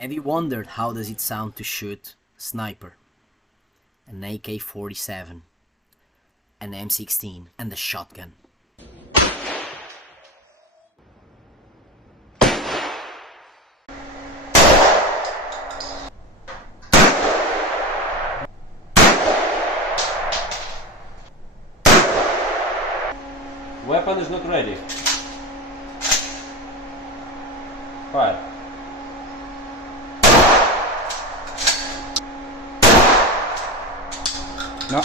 Have you wondered how does it sound to shoot a sniper, an AK-47, an M16 and a shotgun? Weapon is not ready. Fire. No.